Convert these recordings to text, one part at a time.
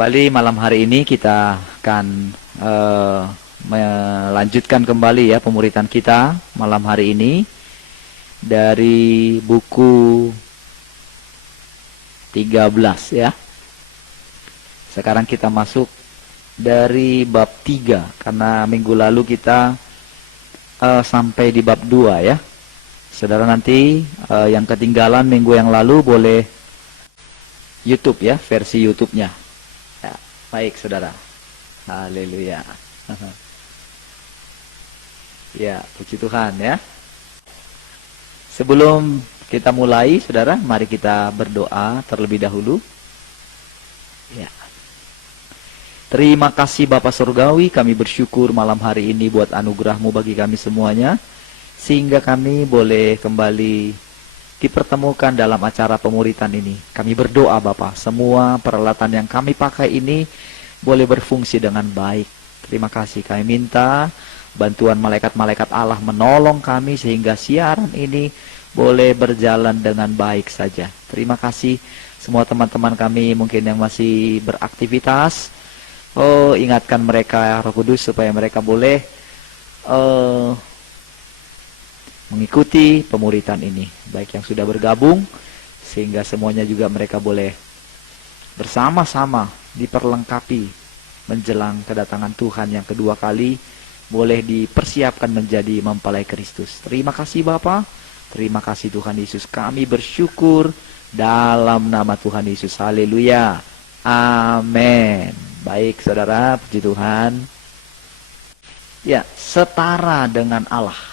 Kembali malam hari ini kita akan melanjutkan kembali ya pemuritan kita malam hari ini dari buku 13 ya. Sekarang kita masuk dari bab 3 karena minggu lalu kita sampai di bab 2 ya. Saudara nanti yang ketinggalan minggu yang lalu boleh YouTube ya, versi YouTube-nya. Ya, baik saudara. Haleluya. Ya, puji Tuhan ya. Sebelum kita mulai, saudara, mari kita berdoa terlebih dahulu. Ya. Terima kasih Bapa Surgawi, kami bersyukur malam hari ini buat anugerah-Mu bagi kami semuanya, sehingga kami boleh kembali dipertemukan dalam acara pemuritan ini. Kami berdoa Bapa, semua peralatan yang kami pakai ini boleh berfungsi dengan baik. Terima kasih, kami minta bantuan malaikat-malaikat Allah menolong kami sehingga siaran ini boleh berjalan dengan baik saja. Terima kasih semua teman-teman kami mungkin yang masih beraktivitas. Ingatkan mereka Roh Kudus supaya mereka boleh mengikuti pemuritan ini, baik yang sudah bergabung sehingga semuanya juga mereka boleh bersama-sama diperlengkapi menjelang kedatangan Tuhan yang kedua kali, boleh dipersiapkan menjadi mempelai Kristus. Terima kasih Bapa, terima kasih Tuhan Yesus, kami bersyukur dalam nama Tuhan Yesus. Haleluya, amin. Baik saudara, puji Tuhan. Ya, setara dengan Allah.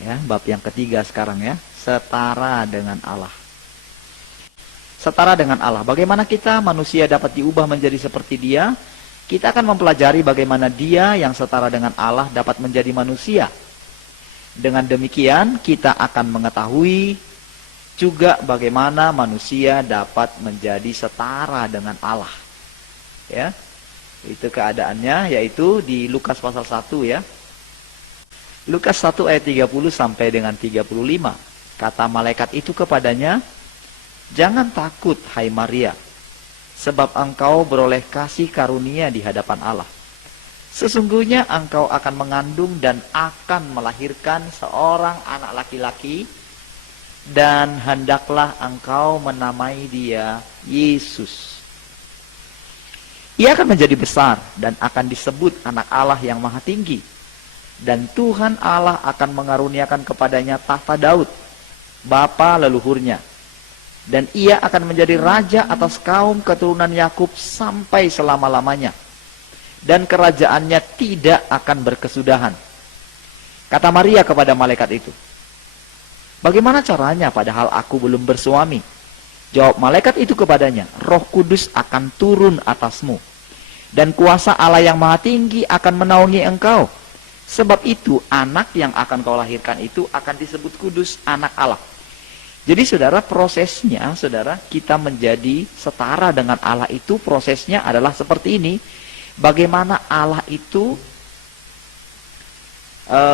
Ya, bab yang ketiga sekarang ya, setara dengan Allah. Setara dengan Allah. Bagaimana kita manusia dapat diubah menjadi seperti Dia? Kita akan mempelajari bagaimana Dia yang setara dengan Allah dapat menjadi manusia. Dengan demikian kita akan mengetahui juga bagaimana manusia dapat menjadi setara dengan Allah. Ya. Itu keadaannya, yaitu di Lukas pasal 1 ya. Lukas 1 ayat 30 sampai dengan 35. Kata malaikat itu kepadanya, "Jangan takut, hai Maria, sebab engkau beroleh kasih karunia di hadapan Allah. Sesungguhnya engkau akan mengandung dan akan melahirkan seorang anak laki-laki, dan hendaklah engkau menamai dia Yesus. Ia akan menjadi besar dan akan disebut anak Allah yang maha tinggi. Dan Tuhan Allah akan mengaruniakan kepadanya tahta Daud, bapa leluhurnya. Dan ia akan menjadi raja atas kaum keturunan Yakub sampai selama-lamanya. Dan kerajaannya tidak akan berkesudahan." Kata Maria kepada malaikat itu, "Bagaimana caranya padahal aku belum bersuami?" Jawab malaikat itu kepadanya, "Roh Kudus akan turun atasmu, dan kuasa Allah yang maha tinggi akan menaungi engkau. Sebab itu anak yang akan kau lahirkan itu akan disebut kudus, anak Allah." Jadi saudara, prosesnya saudara, kita menjadi setara dengan Allah itu prosesnya adalah seperti ini. Bagaimana Allah itu,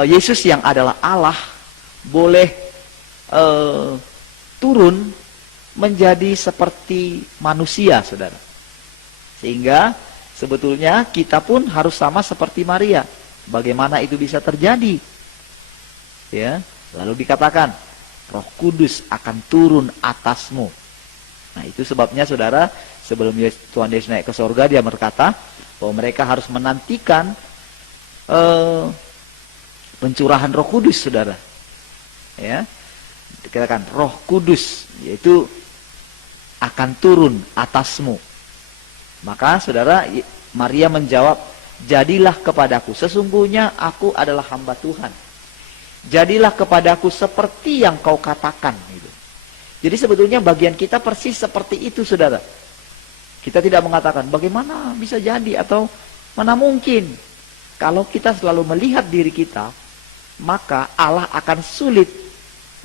Yesus yang adalah Allah boleh turun menjadi seperti manusia saudara. Sehingga sebetulnya kita pun harus sama seperti Maria. Bagaimana itu bisa terjadi? Ya, lalu dikatakan, Roh Kudus akan turun atasmu. Nah, itu sebabnya saudara, sebelum Tuhan Yesus naik ke surga, dia berkata bahwa mereka harus menantikan pencurahan Roh Kudus, saudara. Ya, dikatakan Roh Kudus, yaitu akan turun atasmu. Maka saudara, Maria menjawab, "Jadilah kepadaku, sesungguhnya aku adalah hamba Tuhan. Jadilah kepadaku seperti yang kau katakan." Gitu. Jadi sebetulnya bagian kita persis seperti itu saudara. Kita tidak mengatakan bagaimana bisa jadi atau mana mungkin. Kalau kita selalu melihat diri kita, maka Allah akan sulit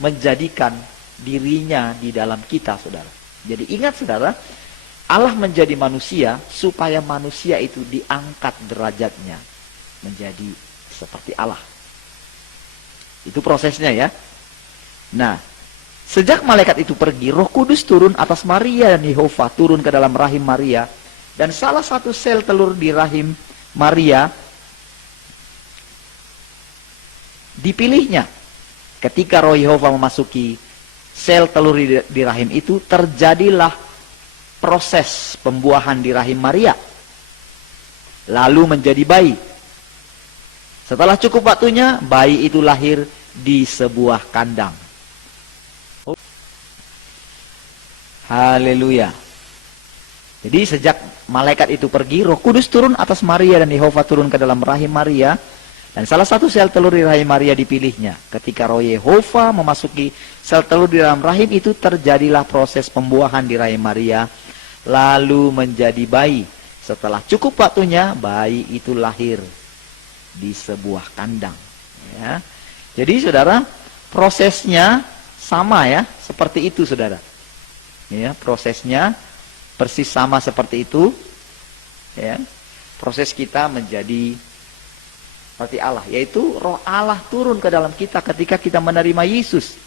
menjadikan dirinya di dalam kita saudara. Jadi ingat saudara, Allah menjadi manusia supaya manusia itu diangkat derajatnya menjadi seperti Allah. Itu prosesnya ya. Nah, sejak malaikat itu pergi, Roh Kudus turun atas Maria dan Yehova turun ke dalam rahim Maria Dan salah satu sel telur di rahim Maria dipilihnya. Ketika Roh Yehova memasuki sel telur di rahim itu, terjadilah proses pembuahan di rahim Maria. Lalu menjadi bayi. Setelah cukup waktunya, bayi itu lahir di sebuah kandang. Haleluya. Jadi sejak malaikat itu pergi, Roh Kudus turun atas Maria dan Yehova turun ke dalam rahim Maria. Dan salah satu sel telur di rahim Maria dipilihnya. Ketika Roh Yehova memasuki sel telur di dalam rahim itu, terjadilah proses pembuahan di rahim Maria. Lalu menjadi bayi. Setelah cukup waktunya, bayi itu lahir di sebuah kandang. Ya. Jadi saudara, prosesnya sama ya, seperti itu saudara. Ya, prosesnya persis sama seperti itu. Ya. Proses kita menjadi seperti Allah, yaitu Roh Allah turun ke dalam kita ketika kita menerima Yesus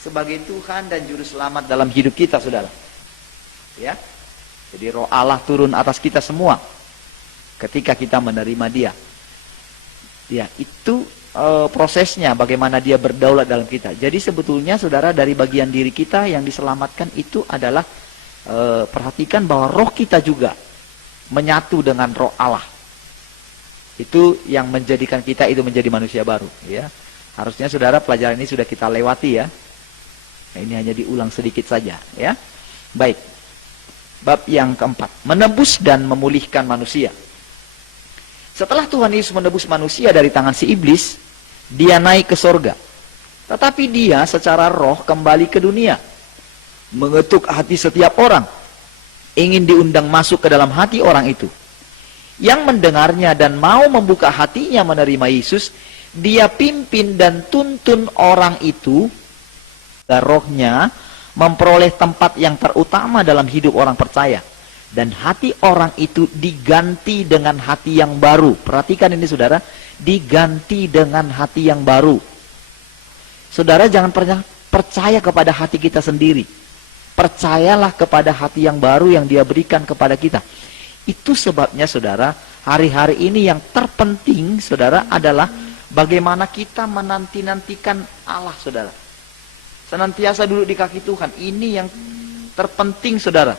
sebagai Tuhan dan Juru Selamat dalam hidup kita, saudara. Ya, jadi Roh Allah turun atas kita semua ketika kita menerima Dia. Ya, itu prosesnya bagaimana Dia berdaulat dalam kita. Jadi sebetulnya, saudara, dari bagian diri kita yang diselamatkan itu adalah perhatikan bahwa roh kita juga menyatu dengan Roh Allah. Itu yang menjadikan kita itu menjadi manusia baru, ya. Harusnya saudara pelajaran ini sudah kita lewati ya. Nah, ini hanya diulang sedikit saja, ya. Baik. Bab yang keempat, menebus dan memulihkan manusia. Setelah Tuhan Yesus menebus manusia dari tangan si iblis, Dia naik ke sorga. Tetapi Dia secara roh kembali ke dunia, mengetuk hati setiap orang, ingin diundang masuk ke dalam hati orang itu. Yang mendengarnya dan mau membuka hatinya menerima Yesus, Dia pimpin dan tuntun orang itu, dan rohnya memperoleh tempat yang terutama dalam hidup orang percaya. Dan hati orang itu diganti dengan hati yang baru. Perhatikan ini saudara, diganti dengan hati yang baru. Saudara jangan pernah percaya kepada hati kita sendiri. Percayalah kepada hati yang baru yang Dia berikan kepada kita. Itu sebabnya saudara, hari-hari ini yang terpenting saudara adalah bagaimana kita menanti-nantikan Allah, saudara. Senantiasa duduk di kaki Tuhan. Ini yang terpenting saudara.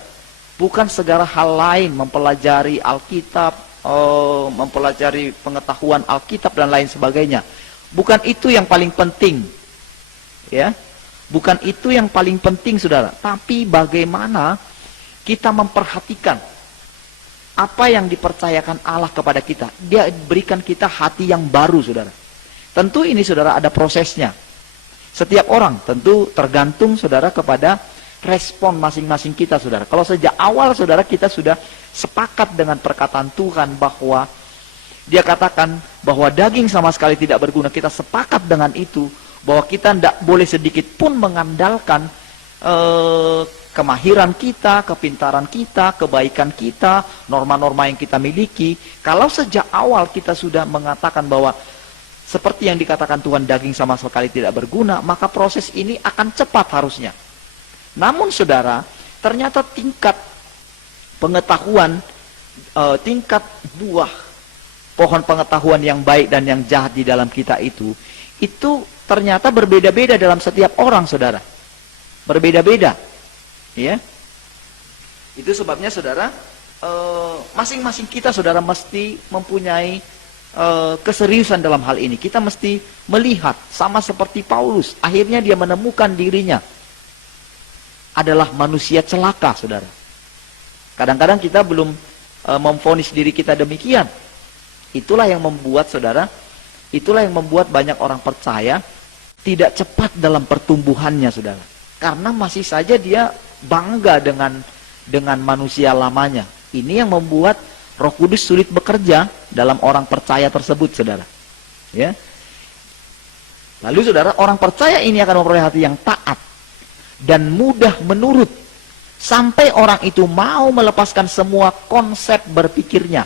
Bukan segala hal lain, mempelajari Alkitab, mempelajari pengetahuan Alkitab dan lain sebagainya. Bukan itu yang paling penting. Ya. Bukan itu yang paling penting saudara. Tapi bagaimana kita memperhatikan apa yang dipercayakan Allah kepada kita. Dia berikan kita hati yang baru, saudara. Tentu ini, saudara, ada prosesnya. Setiap orang tentu tergantung, saudara, kepada respon masing-masing kita, saudara. Kalau sejak awal, saudara, kita sudah sepakat dengan perkataan Tuhan bahwa Dia katakan bahwa daging sama sekali tidak berguna. Kita sepakat dengan itu, bahwa kita tidak boleh sedikit pun mengandalkan kemahiran kita, kepintaran kita, kebaikan kita, norma-norma yang kita miliki. Kalau sejak awal kita sudah mengatakan bahwa seperti yang dikatakan Tuhan, daging sama sekali tidak berguna, maka proses ini akan cepat harusnya. Namun saudara, ternyata tingkat pengetahuan, tingkat buah pohon pengetahuan yang baik dan yang jahat di dalam kita itu ternyata berbeda-beda dalam setiap orang, saudara. Berbeda-beda. Ya, itu sebabnya saudara, masing-masing kita, saudara, mesti mempunyai keseriusan dalam hal ini. Kita mesti melihat, sama seperti Paulus, akhirnya dia menemukan dirinya adalah manusia celaka, saudara. Kadang-kadang kita belum memvonis diri kita demikian. Itulah yang membuat, saudara, itulah yang membuat banyak orang percaya tidak cepat dalam pertumbuhannya, saudara. Karena masih saja dia bangga dengan manusia lamanya. Ini yang membuat Roh Kudus sulit bekerja dalam orang percaya tersebut, saudara. Ya. Lalu saudara, orang percaya ini akan memperoleh hati yang taat dan mudah menurut, sampai orang itu mau melepaskan semua konsep berpikirnya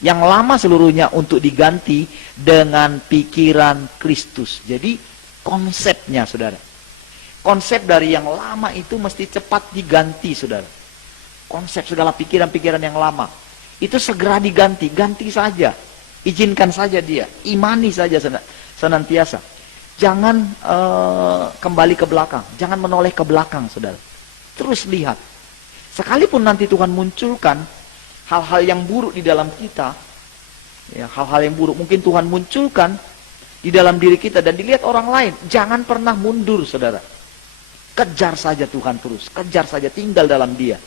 yang lama seluruhnya untuk diganti dengan pikiran Kristus. Jadi konsepnya, saudara, konsep dari yang lama itu mesti cepat diganti, saudara. konsep, sudahlah pikiran-pikiran yang lama. Itu segera diganti, ganti saja. Izinkan saja dia, imani saja senantiasa. Jangan kembali ke belakang, jangan menoleh ke belakang, saudara. Terus lihat. Sekalipun nanti Tuhan munculkan hal-hal yang buruk di dalam kita, ya, hal-hal yang buruk mungkin Tuhan munculkan di dalam diri kita dan dilihat orang lain, jangan pernah mundur, saudara. Kejar saja Tuhan terus, kejar saja, tinggal dalam Dia.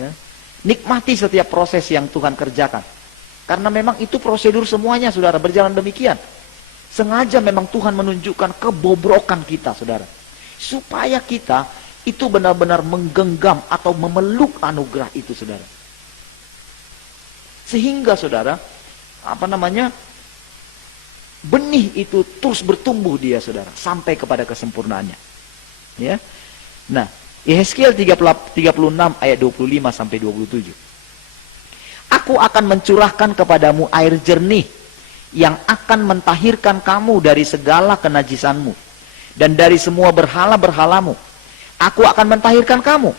Ya. Nikmati setiap proses yang Tuhan kerjakan. Karena memang itu prosedur semuanya, saudara, berjalan demikian. Sengaja memang Tuhan menunjukkan kebobrokan kita, saudara. Supaya kita itu benar-benar menggenggam atau memeluk anugerah itu, saudara. Sehingga, saudara, benih itu terus bertumbuh dia, saudara, sampai kepada kesempurnaannya. Ya. Nah, Yehezkiel 36 ayat 25 sampai 27. Aku akan mencurahkan kepadamu air jernih yang akan mentahirkan kamu dari segala kenajisanmu dan dari semua berhala-berhalamu. Aku akan mentahirkan kamu.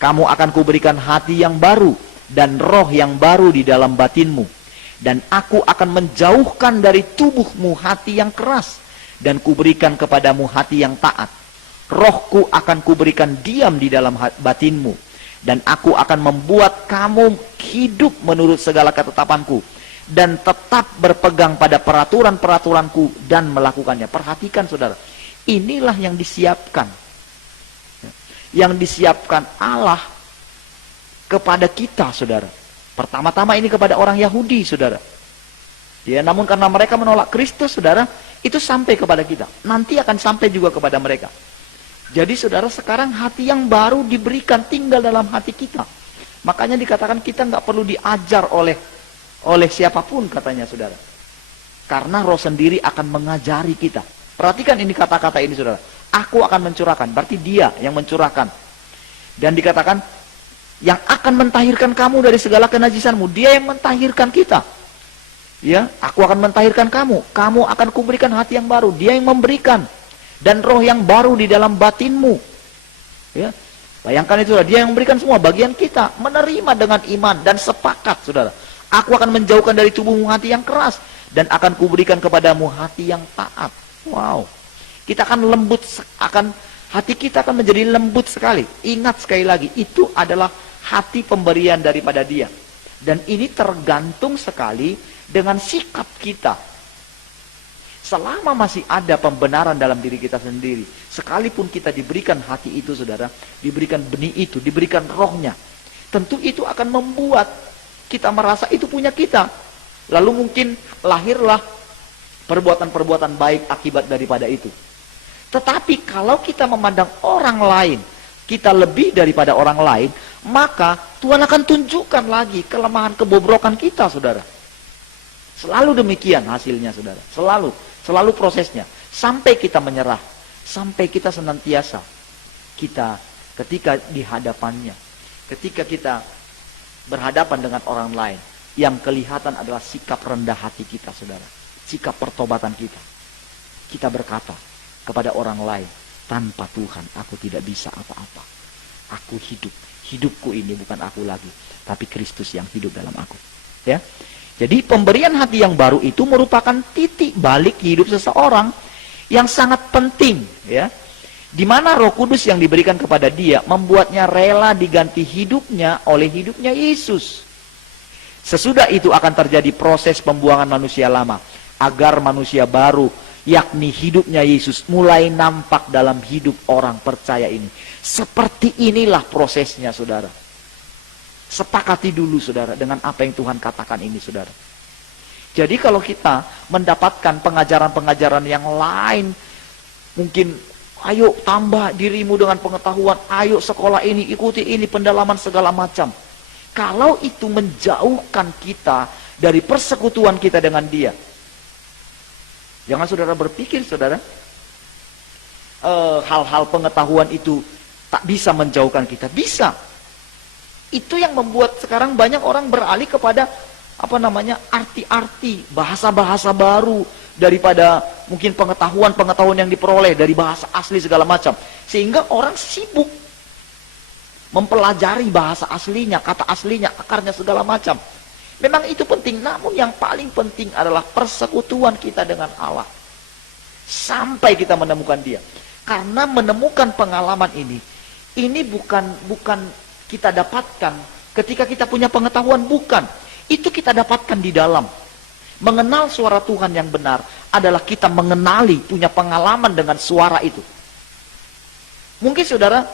Kamu akan kuberikan hati yang baru dan roh yang baru di dalam batinmu. Dan aku akan menjauhkan dari tubuhmu hati yang keras dan kuberikan kepadamu hati yang taat. Rohku akan kuberikan diam di dalam batinmu. Dan aku akan membuat kamu hidup menurut segala ketetapanku. Dan tetap berpegang pada peraturan-peraturanku dan melakukannya. Perhatikan, saudara. Inilah yang disiapkan. Yang disiapkan Allah kepada kita, saudara. Pertama-tama ini kepada orang Yahudi, saudara. Ya, namun karena mereka menolak Kristus, saudara, itu sampai kepada kita. Nanti akan sampai juga kepada mereka. Jadi, saudara, sekarang hati yang baru diberikan tinggal dalam hati kita. Makanya dikatakan kita nggak perlu diajar oleh siapapun, katanya, saudara. Karena Roh sendiri akan mengajari kita. Perhatikan ini kata-kata ini, saudara. Aku akan mencurahkan, berarti Dia yang mencurahkan. Dan dikatakan yang akan mentahirkan kamu dari segala kenajisanmu. Dia yang mentahirkan kita. Ya, aku akan mentahirkan kamu. Kamu akan kuberikan hati yang baru. Dia yang memberikan. Dan roh yang baru di dalam batinmu. Ya, bayangkan itu, Dia yang memberikan semua bagian kita. Menerima dengan iman dan sepakat, saudara. Aku akan menjauhkan dari tubuhmu hati yang keras. Dan akan kuberikan kepadamu hati yang taat. Wow. Kita akan lembut, hati kita akan menjadi lembut sekali. Ingat sekali lagi, itu adalah hati pemberian daripada Dia. Dan ini tergantung sekali dengan sikap kita. Selama masih ada pembenaran dalam diri kita sendiri, sekalipun kita diberikan hati itu, saudara, diberikan benih itu, diberikan rohnya, tentu itu akan membuat kita merasa itu punya kita. Lalu mungkin lahirlah perbuatan-perbuatan baik akibat daripada itu. Tetapi kalau kita memandang orang lain, kita lebih daripada orang lain, maka Tuhan akan tunjukkan lagi kelemahan kebobrokan kita, saudara. Selalu demikian hasilnya, saudara. Selalu prosesnya. Sampai kita menyerah. Sampai kita senantiasa. Kita ketika di hadapannya. Ketika kita berhadapan dengan orang lain. Yang kelihatan adalah sikap rendah hati kita, saudara. Sikap pertobatan kita. Kita berkata kepada orang lain, tanpa Tuhan aku tidak bisa apa-apa. Aku hidup. Hidupku ini bukan aku lagi, tapi Kristus yang hidup dalam aku. Ya. Jadi pemberian hati yang baru itu merupakan titik balik hidup seseorang yang sangat penting, ya. Di mana Roh Kudus yang diberikan kepada dia membuatnya rela diganti hidupnya oleh hidupnya Yesus. Sesudah itu akan terjadi proses pembuangan manusia lama agar manusia baru, yakni hidupnya Yesus, mulai nampak dalam hidup orang percaya ini. Seperti inilah prosesnya, saudara. Sepakati dulu, saudara, dengan apa yang Tuhan katakan ini, saudara. Jadi kalau kita mendapatkan pengajaran-pengajaran yang lain, mungkin ayo tambah dirimu dengan pengetahuan, ayo sekolah ini, ikuti ini, pendalaman segala macam. Kalau itu menjauhkan kita dari persekutuan kita dengan Dia, jangan saudara berpikir, saudara, hal-hal pengetahuan itu tak bisa menjauhkan kita. Bisa. Itu yang membuat sekarang banyak orang beralih kepada arti-arti, bahasa-bahasa baru daripada mungkin pengetahuan yang diperoleh dari bahasa asli segala macam. Sehingga orang sibuk mempelajari bahasa aslinya, kata aslinya, akarnya segala macam. Memang itu penting, namun yang paling penting adalah persekutuan kita dengan Allah. Sampai kita menemukan dia. Karena menemukan pengalaman ini bukan kita dapatkan ketika kita punya pengetahuan, bukan. Itu kita dapatkan di dalam. Mengenal suara Tuhan yang benar adalah kita mengenali, punya pengalaman dengan suara itu. Mungkin saudara,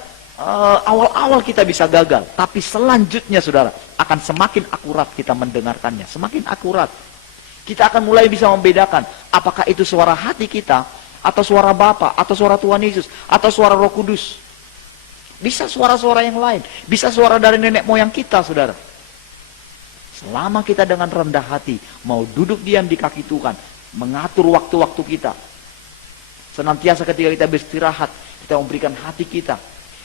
awal-awal kita bisa gagal, tapi selanjutnya saudara akan semakin akurat kita mendengarkannya, semakin akurat. Kita akan mulai bisa membedakan apakah itu suara hati kita, atau suara Bapa, atau suara Tuhan Yesus, atau suara Roh Kudus. Bisa suara-suara yang lain, bisa suara dari nenek moyang kita, saudara. Selama kita dengan rendah hati mau duduk diam di kaki Tuhan, mengatur waktu-waktu kita, senantiasa ketika kita beristirahat, kita memberikan hati kita,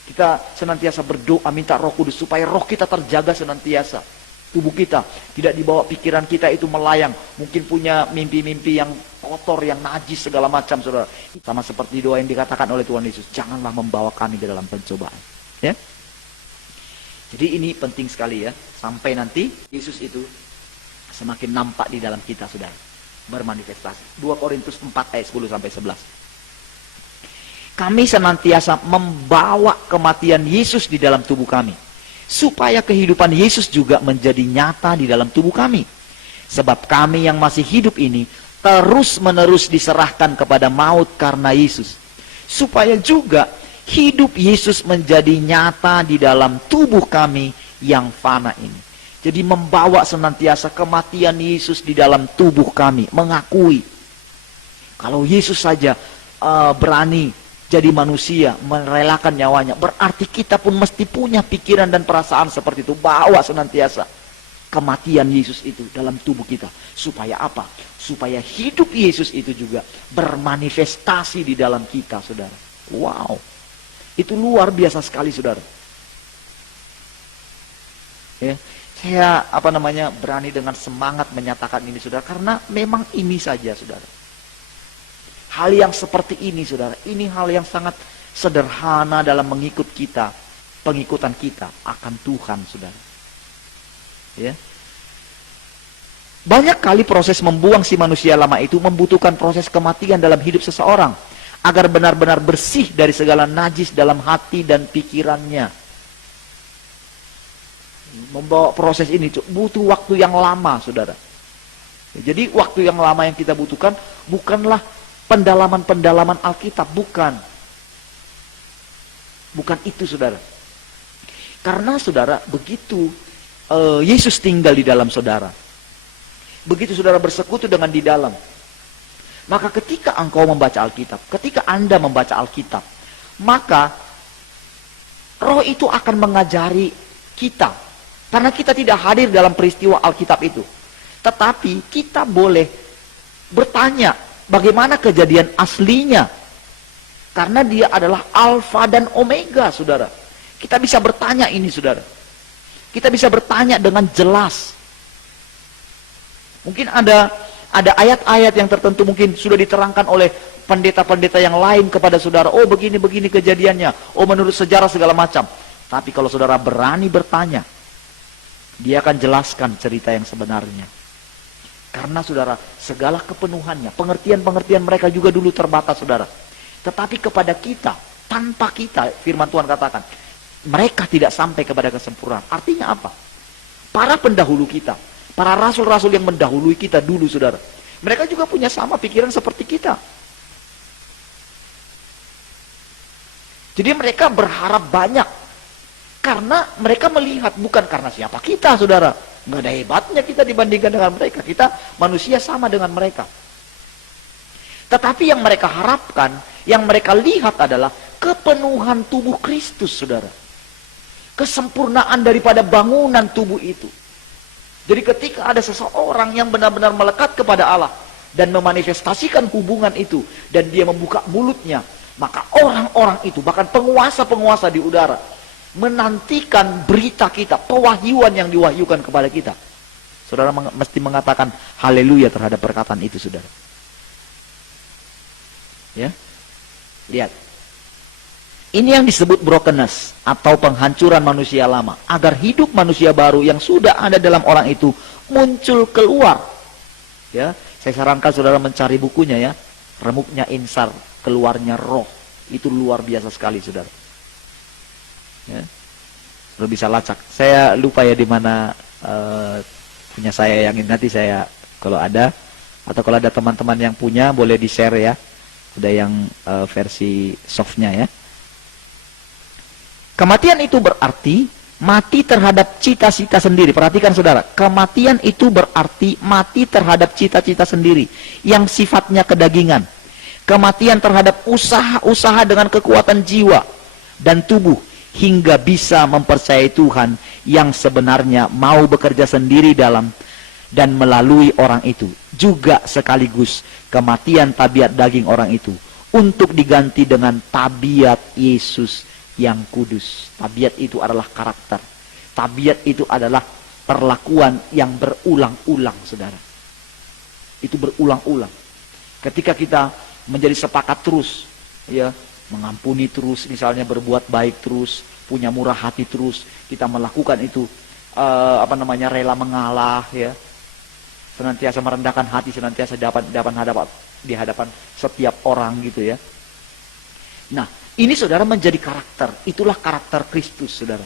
kita senantiasa berdoa minta Roh Kudus supaya roh kita terjaga senantiasa. Tubuh kita tidak dibawa pikiran kita itu melayang, mungkin punya mimpi-mimpi yang kotor, yang najis segala macam, saudara. Sama seperti doa yang dikatakan oleh Tuhan Yesus, janganlah membawa kami ke dalam pencobaan. Ya. Jadi ini penting sekali ya, sampai nanti Yesus itu semakin nampak di dalam kita, saudara, bermanifestasi. 2 Korintus 4 ayat 10 sampai 11. Kami senantiasa membawa kematian Yesus di dalam tubuh kami, supaya kehidupan Yesus juga menjadi nyata di dalam tubuh kami. Sebab kami yang masih hidup ini terus-menerus diserahkan kepada maut karena Yesus, supaya juga hidup Yesus menjadi nyata di dalam tubuh kami yang fana ini. Jadi membawa senantiasa kematian Yesus di dalam tubuh kami, mengakui kalau Yesus saja berani jadi manusia, merelakan nyawanya, berarti kita pun mesti punya pikiran dan perasaan seperti itu. Bawa senantiasa kematian Yesus itu dalam tubuh kita. Supaya apa? Supaya hidup Yesus itu juga bermanifestasi di dalam kita, saudara. Wow, itu luar biasa sekali, saudara. Ya, saya berani dengan semangat menyatakan ini, saudara, karena memang ini saja, saudara. Hal yang seperti ini, saudara, ini hal yang sangat sederhana dalam mengikut kita, pengikutan kita akan Tuhan, saudara. Ya. Banyak kali proses membuang si manusia lama itu membutuhkan proses kematian dalam hidup seseorang, agar benar-benar bersih dari segala najis dalam hati dan pikirannya. Membawa proses ini butuh waktu yang lama, saudara. Jadi waktu yang lama yang kita butuhkan bukanlah pendalaman-pendalaman Alkitab, bukan itu, saudara. Karena saudara, begitu Yesus tinggal di dalam saudara, begitu saudara bersekutu dengan di dalam, maka ketika engkau membaca Alkitab, ketika Anda membaca Alkitab, maka Roh itu akan mengajari kita, karena kita tidak hadir dalam peristiwa Alkitab itu, tetapi kita boleh bertanya bagaimana kejadian aslinya, karena dia adalah Alfa dan Omega, saudara. Kita bisa bertanya ini, saudara. Kita bisa bertanya dengan jelas. Mungkin ada ayat-ayat yang tertentu mungkin sudah diterangkan oleh pendeta-pendeta yang lain kepada saudara. Oh, begini-begini kejadiannya. Oh, menurut sejarah segala macam. Tapi kalau saudara berani bertanya, dia akan jelaskan cerita yang sebenarnya. Karena saudara, segala kepenuhannya, pengertian-pengertian mereka juga dulu terbatas, saudara. Tetapi kepada kita, tanpa kita, firman Tuhan katakan, mereka tidak sampai kepada kesempurnaan. Artinya apa? Para pendahulu kita, para rasul-rasul yang mendahului kita dulu, saudara, mereka juga punya sama pikiran seperti kita. Jadi mereka berharap banyak, karena mereka melihat, bukan karena siapa kita, saudara. Nggak ada hebatnya kita dibandingkan dengan mereka. Kita manusia sama dengan mereka. Tetapi yang mereka harapkan, yang mereka lihat adalah kepenuhan tubuh Kristus, saudara. Kesempurnaan daripada bangunan tubuh itu. Jadi ketika ada seseorang yang benar-benar melekat kepada Allah dan memanifestasikan hubungan itu, dan dia membuka mulutnya, maka orang-orang itu, bahkan penguasa-penguasa di udara, menantikan berita kita, pewahyuan yang diwahyukan kepada kita. Saudara mesti mengatakan haleluya terhadap perkataan itu, saudara. Ya, lihat. Ini yang disebut brokenness atau penghancuran manusia lama, agar hidup manusia baru yang sudah ada dalam orang itu muncul keluar. Ya, saya sarankan saudara mencari bukunya ya, Remuknya Insar, Keluarnya Roh. Itu luar biasa sekali saudara. Ya, lo bisa lacak. Saya lupa ya di mana punya saya yang ini, nanti saya kalau ada atau kalau ada teman-teman yang punya boleh di share ya. Ada yang versi softnya ya. Kematian itu berarti mati terhadap cita-cita sendiri. Perhatikan saudara, kematian itu berarti mati terhadap cita-cita sendiri yang sifatnya kedagingan. Kematian terhadap usaha-usaha dengan kekuatan jiwa dan tubuh hingga bisa mempercayai Tuhan yang sebenarnya mau bekerja sendiri dalam dan melalui orang itu. Juga sekaligus kematian tabiat daging orang itu untuk diganti dengan tabiat Yesus yang kudus. Tabiat itu adalah karakter. Tabiat itu adalah perlakuan yang berulang-ulang, saudara. Itu berulang-ulang. Ketika kita menjadi sepakat terus, ya, mengampuni terus, misalnya berbuat baik terus, punya murah hati terus, kita melakukan itu, rela mengalah, ya, senantiasa merendahkan hati, senantiasa di hadapan setiap orang, gitu ya. Nah, ini saudara menjadi karakter. Itulah karakter Kristus, saudara.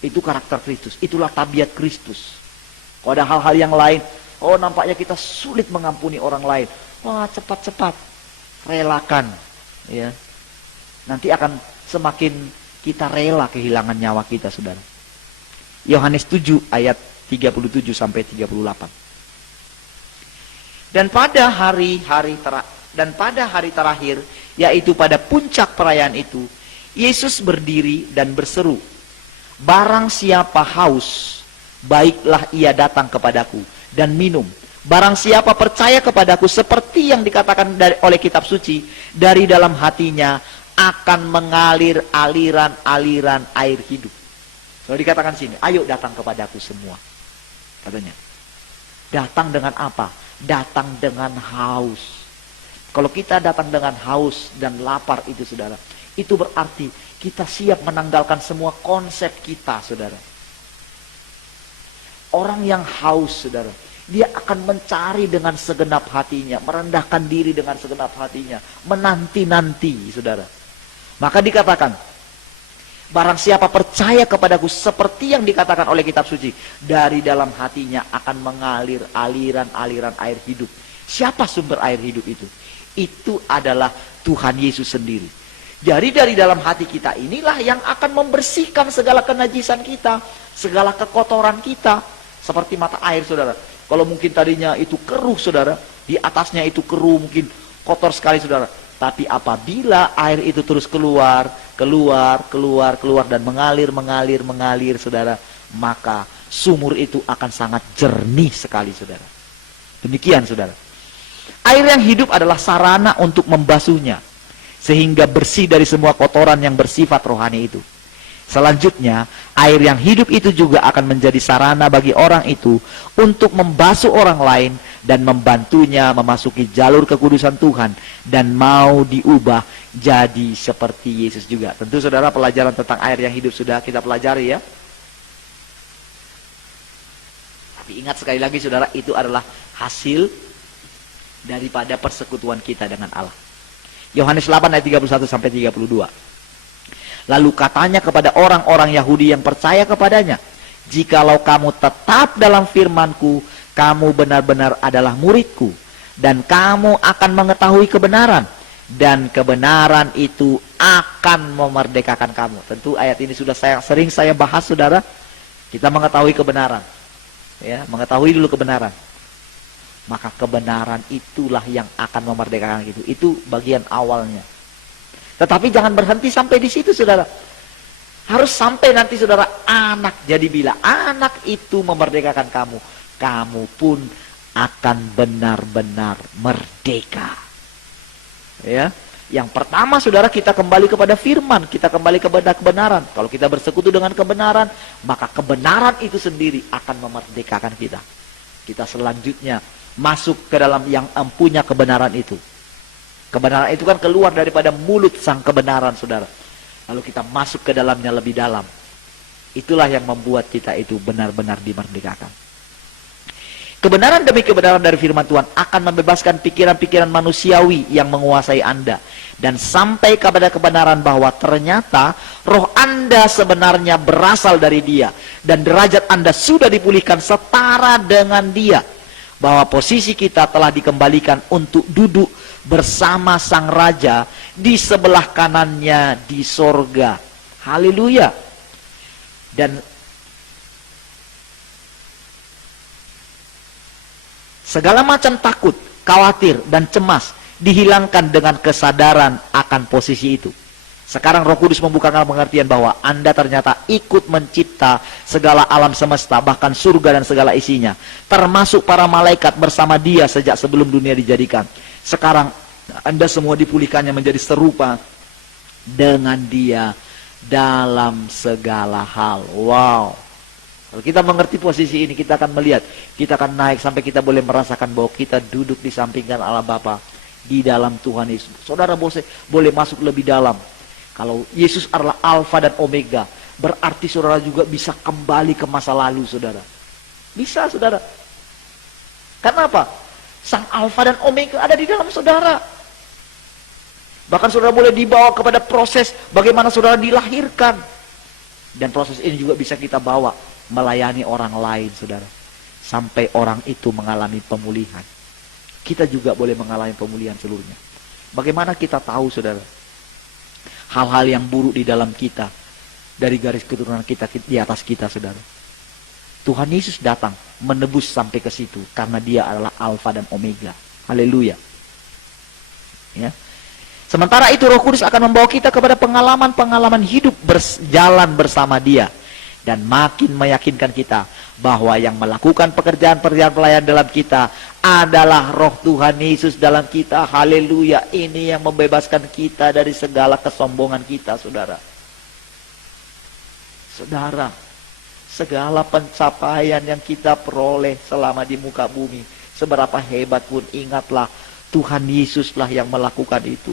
Itu karakter Kristus. Itulah tabiat Kristus. Kalau ada hal-hal yang lain, oh nampaknya kita sulit mengampuni orang lain. Wah, cepat-cepat relakan, ya. Nanti akan semakin kita rela kehilangan nyawa kita, saudara. Yohanes 7 ayat 37 sampai 38. Dan pada hari terakhir, yaitu pada puncak perayaan itu, Yesus berdiri dan berseru, "Barang siapa haus, baiklah ia datang kepadaku dan minum. Barang siapa percaya kepadaku, seperti yang dikatakan oleh kitab suci, dari dalam hatinya akan mengalir aliran-aliran air hidup." So, dikatakan sini, ayo datang kepadaku semua, katanya. Datang dengan apa? Datang dengan haus. Kalau kita datang dengan haus dan lapar itu, saudara, itu berarti kita siap menanggalkan semua konsep kita, saudara. Orang yang haus, saudara, dia akan mencari dengan segenap hatinya, merendahkan diri dengan segenap hatinya, menanti-nanti, saudara. Maka dikatakan, barang siapa percaya kepadaku, seperti yang dikatakan oleh kitab suci, dari dalam hatinya akan mengalir aliran-aliran air hidup. Siapa sumber air hidup itu? Itu adalah Tuhan Yesus sendiri. Jadi dari dalam hati kita inilah yang akan membersihkan segala kenajisan kita, segala kekotoran kita. Seperti mata air, saudara. Kalau mungkin tadinya itu keruh, saudara, di atasnya itu keruh, mungkin kotor sekali, saudara. Tapi apabila air itu terus keluar dan mengalir, saudara, maka sumur itu akan sangat jernih sekali, saudara. Demikian, saudara. Air yang hidup adalah sarana untuk membasuhnya, sehingga bersih dari semua kotoran yang bersifat rohani itu. Selanjutnya, air yang hidup itu juga akan menjadi sarana bagi orang itu untuk membasuh orang lain dan membantunya memasuki jalur kekudusan Tuhan dan mau diubah jadi seperti Yesus juga. Tentu saudara, pelajaran tentang air yang hidup sudah kita pelajari ya. Tapi ingat sekali lagi, saudara, itu adalah hasil daripada persekutuan kita dengan Allah. Yohanes 8 ayat 31 sampai 32. Lalu katanya kepada orang-orang Yahudi yang percaya kepadanya, "Jikalau kamu tetap dalam firman-Ku, kamu benar-benar adalah murid-Ku, dan kamu akan mengetahui kebenaran, dan kebenaran itu akan memerdekakan kamu." Tentu ayat ini sudah sering saya bahas, saudara. Kita mengetahui kebenaran, ya, mengetahui dulu kebenaran. Maka kebenaran itulah yang akan memerdekakan itu. Itu bagian awalnya. Tetapi jangan berhenti sampai di situ, saudara. Harus sampai nanti, saudara, anak. Jadi bila anak itu memerdekakan kamu, kamu pun akan benar-benar merdeka. Ya. Yang pertama, saudara, kita kembali kepada firman, kita kembali kepada kebenaran. Kalau kita bersekutu dengan kebenaran, maka kebenaran itu sendiri akan memerdekakan kita. Kita selanjutnya masuk ke dalam yang empunya kebenaran itu. Kebenaran itu kan keluar daripada mulut sang kebenaran, saudara. Lalu kita masuk ke dalamnya lebih dalam. Itulah yang membuat kita itu benar-benar dimerdekakan. Kebenaran demi kebenaran dari firman Tuhan akan membebaskan pikiran-pikiran manusiawi yang menguasai Anda. Dan sampai kepada kebenaran bahwa ternyata roh Anda sebenarnya berasal dari Dia. Dan derajat Anda sudah dipulihkan setara dengan Dia. Bahwa posisi kita telah dikembalikan untuk duduk bersama Sang Raja di sebelah kanannya di sorga. Haleluya. Dan segala macam takut, khawatir, dan cemas dihilangkan dengan kesadaran akan posisi itu. Sekarang Roh Kudus membukakan pengertian bahwa Anda ternyata ikut mencipta segala alam semesta, bahkan surga dan segala isinya, termasuk para malaikat bersama Dia sejak sebelum dunia dijadikan. Sekarang Anda semua dipulihkannya menjadi serupa dengan Dia dalam segala hal. Wow. Kalau kita mengerti posisi ini, kita akan melihat, kita akan naik sampai kita boleh merasakan bahwa kita duduk di sampingkan Allah Bapa di dalam Tuhan Yesus. Saudara boleh masuk lebih dalam. Kalau Yesus adalah Alfa dan Omega, berarti saudara juga bisa kembali ke masa lalu, saudara. Bisa, saudara. Kenapa? Sang Alfa dan Omega ada di dalam saudara. Bahkan saudara boleh dibawa kepada proses bagaimana saudara dilahirkan. Dan proses ini juga bisa kita bawa melayani orang lain, saudara. Sampai orang itu mengalami pemulihan. Kita juga boleh mengalami pemulihan seluruhnya. Bagaimana kita tahu, saudara? Hal-hal yang buruk di dalam kita, dari garis keturunan kita di atas kita, saudara. Tuhan Yesus datang menebus sampai ke situ karena Dia adalah Alfa dan Omega. Haleluya. Ya. Sementara itu Roh Kudus akan membawa kita kepada pengalaman-pengalaman hidup berjalan bersama Dia. Dan makin meyakinkan kita bahwa yang melakukan pekerjaan-pekerjaan pelayan dalam kita adalah Roh Tuhan Yesus dalam kita. Haleluya. Ini yang membebaskan kita dari segala kesombongan kita, saudara. Saudara, segala pencapaian yang kita peroleh selama di muka bumi, seberapa hebat pun, ingatlah Tuhan Yesuslah yang melakukan itu.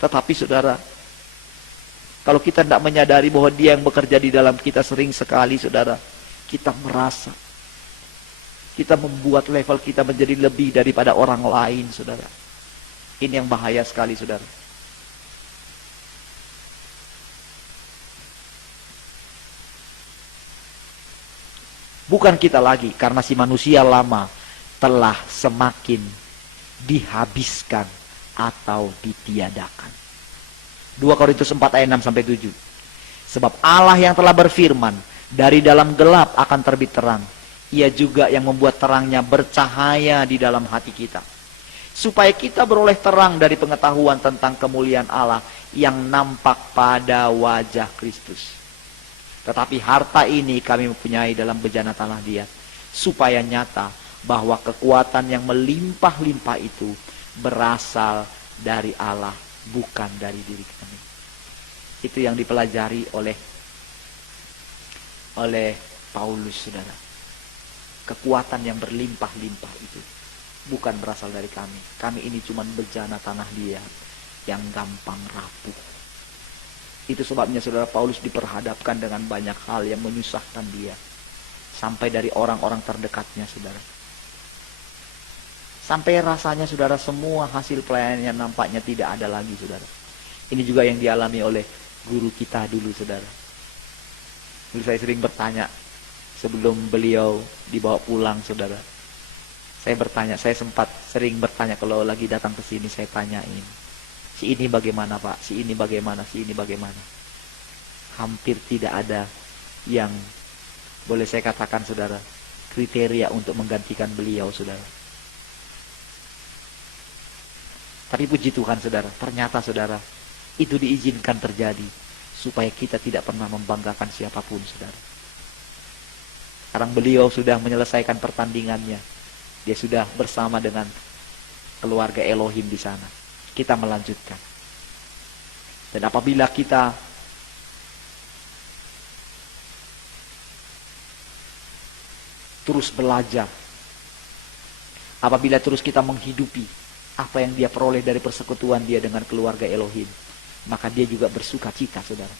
Tetapi saudara, kalau kita tidak menyadari bahwa Dia yang bekerja di dalam kita, sering sekali, saudara, kita merasa kita membuat level kita menjadi lebih daripada orang lain, saudara. Ini yang bahaya sekali, saudara. Bukan kita lagi, karena si manusia lama telah semakin dihabiskan atau ditiadakan. 2 Korintus 4 ayat 6-7. Sebab Allah yang telah berfirman, dari dalam gelap akan terbit terang. Ia juga yang membuat terangnya bercahaya di dalam hati kita. Supaya kita beroleh terang dari pengetahuan tentang kemuliaan Allah yang nampak pada wajah Kristus. Tetapi harta ini kami mempunyai dalam bejana tanah Dia, supaya nyata bahwa kekuatan yang melimpah-limpah itu berasal dari Allah, bukan dari diri kami. Itu yang dipelajari oleh Paulus, saudara. Kekuatan yang berlimpah-limpah itu bukan berasal dari kami. Kami ini cuma bejana tanah Dia yang gampang rapuh. Itu sebabnya saudara, Paulus diperhadapkan dengan banyak hal yang menyusahkan dia. Sampai dari orang-orang terdekatnya, saudara. Sampai rasanya, saudara, semua hasil pelayanannya nampaknya tidak ada lagi, saudara. Ini juga yang dialami oleh guru kita dulu, saudara. Dulu saya sering bertanya, sebelum beliau dibawa pulang, saudara. Saya sempat sering bertanya kalau lagi datang ke sini, saya tanyain. Si ini bagaimana, Pak? Si ini bagaimana? Si ini bagaimana? Hampir tidak ada yang boleh saya katakan, saudara, kriteria untuk menggantikan beliau, saudara. Tapi puji Tuhan, saudara, ternyata, saudara, itu diizinkan terjadi supaya kita tidak pernah membanggakan siapapun, saudara. Sekarang beliau sudah menyelesaikan pertandingannya. Dia sudah bersama dengan keluarga Elohim di sana. Kita melanjutkan. Dan apabila kita terus belajar, apabila terus kita menghidupi apa yang dia peroleh dari persekutuan dia dengan keluarga Elohim, maka dia juga bersuka cita, saudara.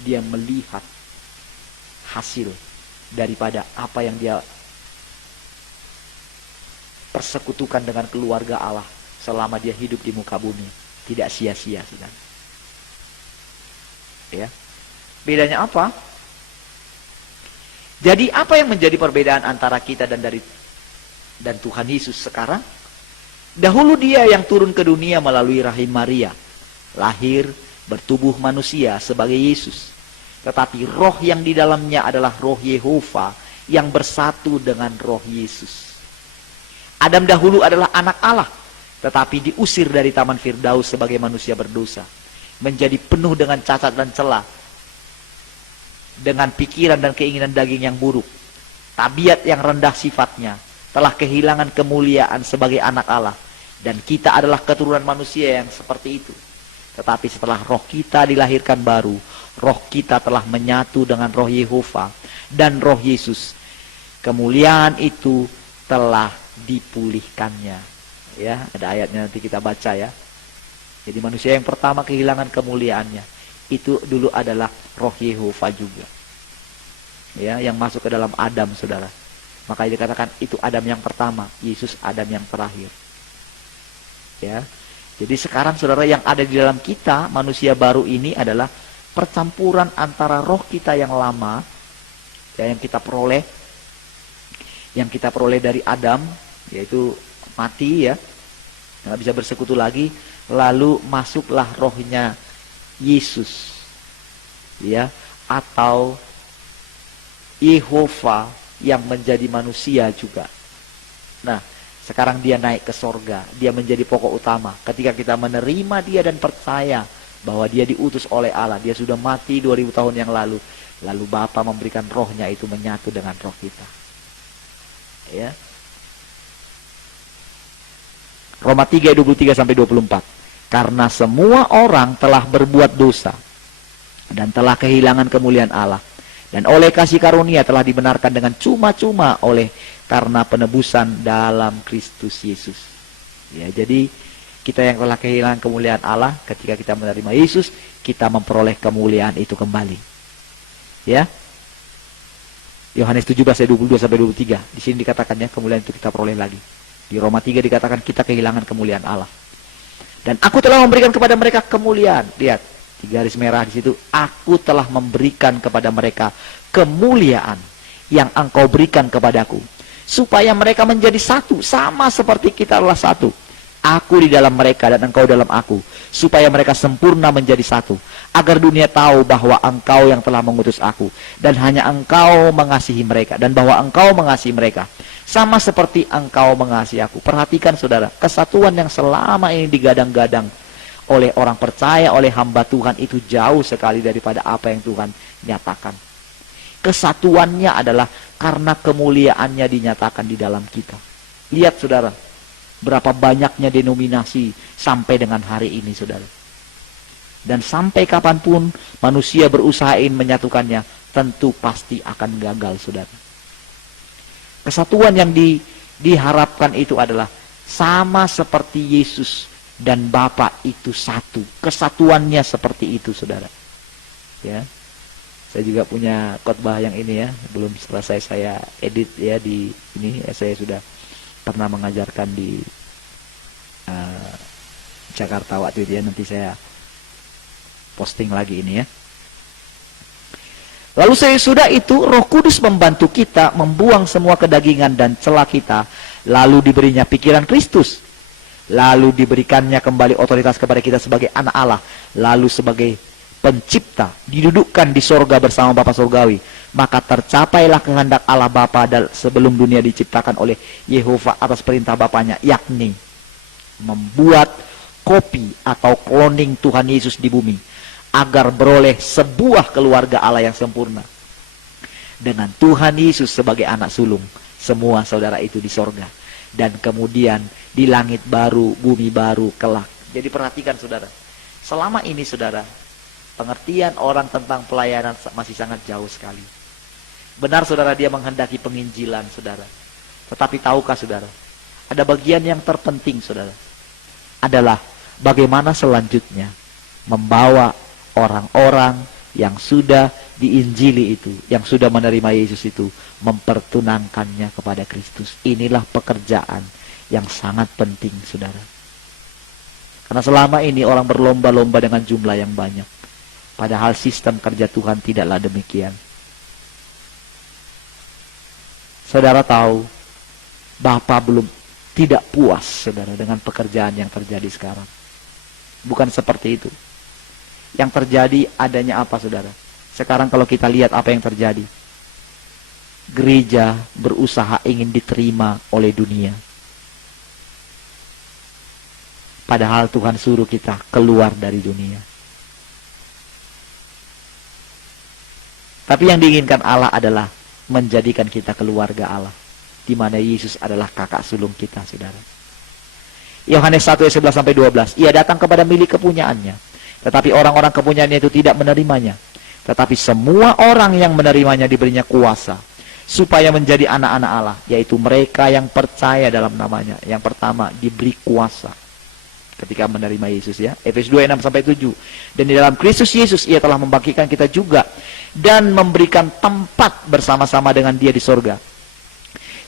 Dia melihat hasil daripada apa yang dia persekutukan dengan keluarga Allah selama dia hidup di muka bumi. Tidak sia-sia, saudara. Ya. Bedanya apa? Jadi apa yang menjadi perbedaan antara kita dan Tuhan Yesus sekarang? Dahulu dia yang turun ke dunia melalui rahim Maria, lahir, bertubuh manusia sebagai Yesus. Tetapi roh yang di dalamnya adalah roh Yehova yang bersatu dengan roh Yesus. Adam dahulu adalah anak Allah, tetapi diusir dari Taman Firdaus sebagai manusia berdosa, menjadi penuh dengan cacat dan celah, dengan pikiran dan keinginan daging yang buruk. Tabiat yang rendah sifatnya telah kehilangan kemuliaan sebagai anak Allah, dan kita adalah keturunan manusia yang seperti itu. Tetapi setelah roh kita dilahirkan baru, roh kita telah menyatu dengan roh Yehova dan roh Yesus. Kemuliaan itu telah dipulihkannya. Ya, ada ayatnya nanti kita baca ya. Jadi manusia yang pertama kehilangan kemuliaannya, itu dulu adalah roh Yehova juga. Ya, yang masuk ke dalam Adam, saudara. Maka dikatakan itu Adam yang pertama, Yesus Adam yang terakhir. Ya. Jadi sekarang saudara, yang ada di dalam kita, manusia baru ini adalah percampuran antara roh kita yang lama, ya, yang kita peroleh dari Adam, yaitu mati ya, nggak bisa bersekutu lagi, lalu masuklah rohnya Yesus, ya, atau Yehova yang menjadi manusia juga. Nah, sekarang dia naik ke sorga, dia menjadi pokok utama. Ketika kita menerima dia dan percaya bahwa dia diutus oleh Allah, dia sudah mati 2000 tahun yang lalu Bapa memberikan rohnya itu menyatu dengan roh kita. Ya. Roma 3 ayat 23 sampai 24. Karena semua orang telah berbuat dosa dan telah kehilangan kemuliaan Allah, dan oleh kasih karunia telah dibenarkan dengan cuma-cuma oleh karena penebusan dalam Kristus Yesus. Ya, jadi kita yang telah kehilangan kemuliaan Allah, ketika kita menerima Yesus, kita memperoleh kemuliaan itu kembali. Ya. Yohanes 17 ayat 22 sampai 23. Di sini dikatakannya kemuliaan itu kita peroleh lagi. Di Roma 3 dikatakan kita kehilangan kemuliaan Allah. Dan aku telah memberikan kepada mereka kemuliaan. Lihat, 3 garis merah di situ. Aku telah memberikan kepada mereka kemuliaan yang engkau berikan kepadaku, supaya mereka menjadi satu, sama seperti kita adalah satu. Aku di dalam mereka dan engkau dalam aku, supaya mereka sempurna menjadi satu, agar dunia tahu bahwa engkau yang telah mengutus aku, dan hanya engkau mengasihi mereka, dan bahwa engkau mengasihi mereka sama seperti engkau mengasihi aku. Perhatikan saudara, kesatuan yang selama ini digadang-gadang oleh orang percaya, oleh hamba Tuhan, itu jauh sekali daripada apa yang Tuhan nyatakan. Kesatuannya adalah karena kemuliaannya dinyatakan di dalam kita. Lihat saudara, berapa banyaknya denominasi sampai dengan hari ini saudara. Dan sampai kapanpun manusia berusaha menyatukannya, tentu pasti akan gagal saudara. Kesatuan yang diharapkan itu adalah sama seperti Yesus dan Bapa itu satu. Kesatuannya seperti itu saudara. Ya. Saya juga punya khotbah yang ini ya, belum selesai saya edit ya, di ini ya, saya sudah pernah mengajarkan di Jakarta waktu itu ya, nanti saya posting lagi ini ya. Lalu sudah itu Roh Kudus membantu kita membuang semua kedagingan dan celah kita, lalu diberinya pikiran Kristus, lalu diberikannya kembali otoritas kepada kita sebagai anak Allah, lalu sebagai pencipta didudukkan di sorga bersama Bapa Surgawi. Maka tercapailah kehendak Allah Bapa sebelum dunia diciptakan oleh Yehova atas perintah Bapanya, yakni membuat kopi atau cloning Tuhan Yesus di bumi, agar beroleh sebuah keluarga Allah yang sempurna dengan Tuhan Yesus sebagai anak sulung. Semua saudara itu di sorga, dan kemudian di langit baru, bumi baru kelak. Jadi perhatikan saudara, selama ini saudara, pengertian orang tentang pelayanan masih sangat jauh sekali. Benar saudara, dia menghendaki penginjilan saudara. Tetapi tahukah saudara, ada bagian yang terpenting saudara. adalah bagaimana selanjutnya membawa orang-orang yang sudah diinjili itu, yang sudah menerima Yesus itu, mempertunangkannya kepada Kristus. Inilah pekerjaan yang sangat penting, saudara. Karena selama ini orang berlomba-lomba dengan jumlah yang banyak, padahal sistem kerja Tuhan tidaklah demikian. Saudara tahu, Bapa belum tidak puas, saudara, dengan pekerjaan yang terjadi sekarang. Bukan seperti itu. Yang terjadi adanya apa, saudara? Sekarang kalau kita lihat apa yang terjadi, gereja berusaha ingin diterima oleh dunia. Padahal Tuhan suruh kita keluar dari dunia. Tapi yang diinginkan Allah adalah menjadikan kita keluarga Allah, di mana Yesus adalah kakak sulung kita, saudara. Yohanes 1 ayat 11-12, ia datang kepada milik kepunyaannya, tetapi orang-orang kepunyaannya itu tidak menerimanya. Tetapi semua orang yang menerimanya diberinya kuasa, supaya menjadi anak-anak Allah, yaitu mereka yang percaya dalam namanya. Yang pertama, diberi kuasa ketika menerima Yesus, ya. Efesus 2 ayat 6-7. Dan di dalam Kristus Yesus ia telah membangkitkan kita juga dan memberikan tempat bersama-sama dengan Dia di sorga,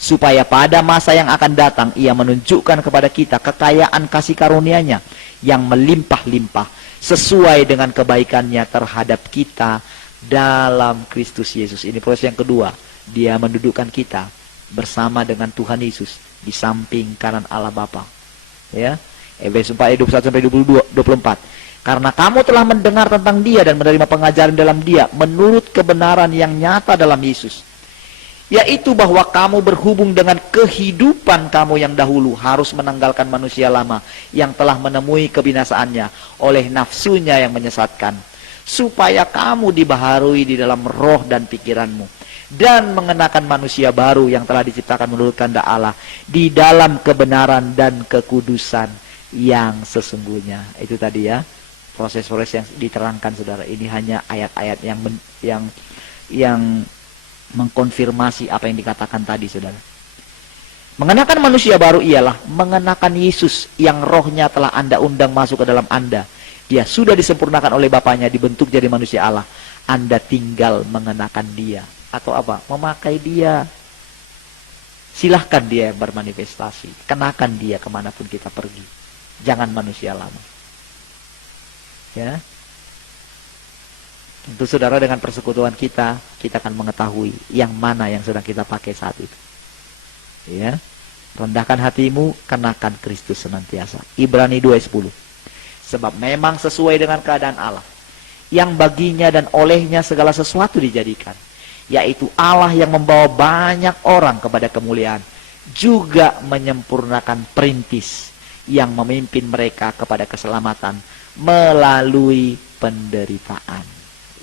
supaya pada masa yang akan datang ia menunjukkan kepada kita kekayaan kasih karunia-Nya yang melimpah-limpah sesuai dengan kebaikannya terhadap kita dalam Kristus Yesus. Ini proses yang kedua. Dia mendudukkan kita bersama dengan Tuhan Yesus di samping kanan Allah Bapa, ya. Efesus 4 ayat 21-24. Karena kamu telah mendengar tentang Dia dan menerima pengajaran dalam Dia menurut kebenaran yang nyata dalam Yesus, yaitu bahwa kamu berhubung dengan kehidupan kamu yang dahulu harus menanggalkan manusia lama yang telah menemui kebinasaannya oleh nafsunya yang menyesatkan, supaya kamu dibaharui di dalam roh dan pikiranmu, dan mengenakan manusia baru yang telah diciptakan menurut kehendak Allah di dalam kebenaran dan kekudusan yang sesungguhnya. Itu tadi, ya, proses-proses yang diterangkan, saudara. Ini hanya ayat-ayat yang mengkonfirmasi apa yang dikatakan tadi, saudara. Mengenakan manusia baru ialah mengenakan Yesus yang rohnya telah Anda undang masuk ke dalam Anda. Dia sudah disempurnakan oleh Bapaknya, dibentuk jadi manusia Allah. Anda tinggal mengenakan Dia. Atau apa? Memakai Dia. Silahkan Dia yang bermanifestasi. Kenakan Dia kemanapun kita pergi. Jangan manusia lama. Ya. Tentu, saudara, dengan persekutuan kita akan mengetahui yang mana yang sedang kita pakai saat itu. Ya. Rendahkan hatimu, kenakan Kristus senantiasa. Ibrani 2 ayat 10. Sebab memang sesuai dengan keadaan Allah, yang baginya dan olehnya segala sesuatu dijadikan, yaitu Allah yang membawa banyak orang kepada kemuliaan, juga menyempurnakan perintis yang memimpin mereka kepada keselamatan melalui penderitaan.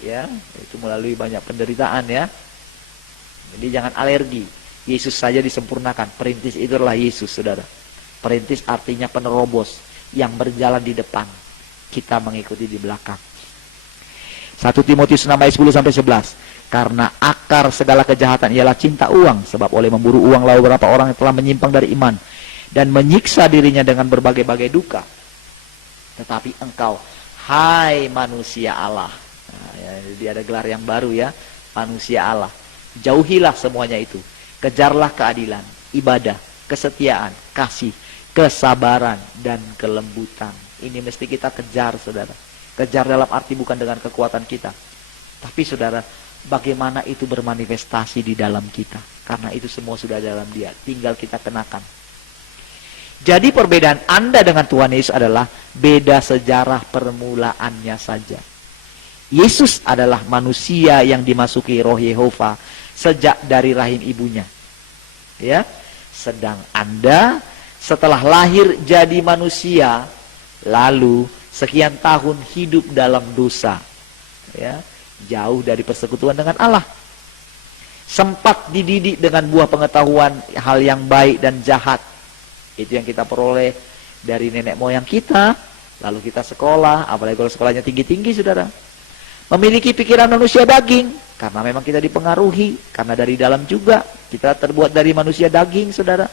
Ya, itu melalui banyak penderitaan, ya. Jadi jangan alergi. Yesus saja disempurnakan. Perintis itu adalah Yesus, saudara. Perintis artinya penerobos yang berjalan di depan, kita mengikuti di belakang. 1 Timotius 6 ayat 10-11. Karena akar segala kejahatan ialah cinta uang, sebab oleh memburu uang lalu beberapa orang yang telah menyimpang dari iman dan menyiksa dirinya dengan berbagai-bagai duka. Tetapi engkau, hai manusia Allah. Nah, ya, jadi ada gelar yang baru, ya, manusia Allah. Jauhilah semuanya itu. Kejarlah keadilan, ibadah, kesetiaan, kasih, kesabaran, dan kelembutan. Ini mesti kita kejar, saudara. Kejar dalam arti bukan dengan kekuatan kita, tapi, saudara, bagaimana itu bermanifestasi di dalam kita. Karena itu semua sudah dalam Dia, tinggal kita kenakan. Jadi perbedaan Anda dengan Tuhan Yesus adalah beda sejarah permulaannya saja. Yesus adalah manusia yang dimasuki roh Yehova sejak dari rahim ibunya, ya. Sedang Anda setelah lahir jadi manusia, lalu sekian tahun hidup dalam dosa, ya, jauh dari persekutuan dengan Allah. Sempat dididik dengan buah pengetahuan hal yang baik dan jahat. Itu yang kita peroleh dari nenek moyang kita. Lalu kita sekolah, apalagi kalau sekolahnya tinggi-tinggi, saudara. Memiliki pikiran manusia daging, karena memang kita dipengaruhi. Karena dari dalam juga, kita terbuat dari manusia daging, saudara.